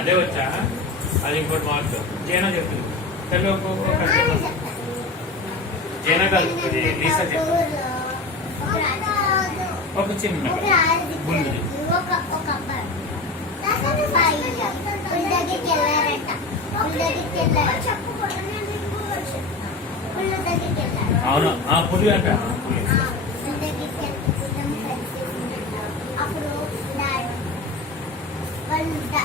అదే వచ్చా అది ఇంకోటి మార్క్ జీన చెప్తుంది తెలుగు ఒక్కొక్క జీన కలుపుకుంది లీస చెప్తుంది ఒక చిన్న ముందు అవును ఆ పులి అంట Yeah.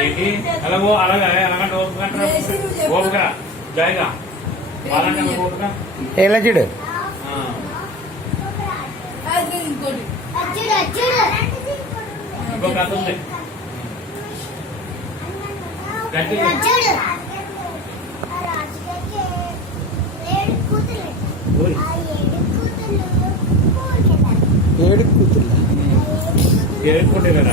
ये अगर वो अलग है अलग नोट का ट्रक वो का जाएगा वाला का वो का एलजीड हां अच्छी अच्छी अच्छी वो का तो दे अच्छी अच्छी ஏடு குத்துல ஏடு குத்துல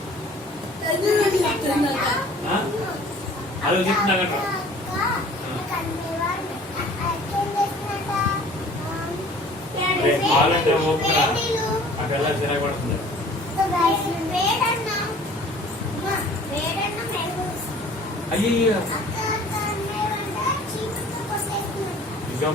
আলু জিতনা কাটো అయ్యో